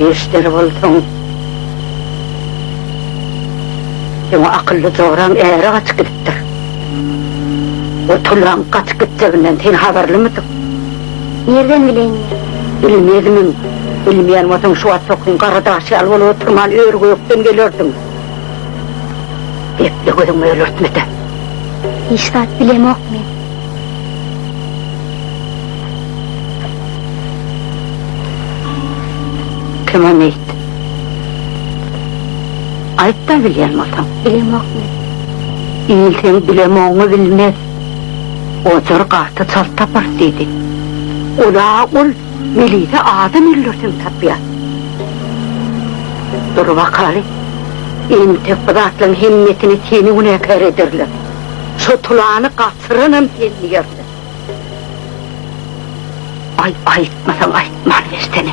işleri buldun. Sana akıllı doğran eğri kaç gittir. O tulan kaç gittiğinden sen haberli miydin? Nereden bileyim ya? Bilmezdim. Bilmeyen oldun şu at sokun karadaşı al olu oturman örgü yoktan geliyordun. Bekle gözümü ölürtmedi. Hiç vaat bilem yok men. Kime meyit? Ayıp da bilen oldun. Bilem yok men. İyilsen bilemoğunu bilmez. Otur kartı çal tapar dedi. Ola ol, melide adım illürdüm tabiat. Dur bakali, en tepkidatlığın himmetini teni unekar ederler. Şu tulağını kaçırınım teni yerler. Ayıtmasan ayıtman istene.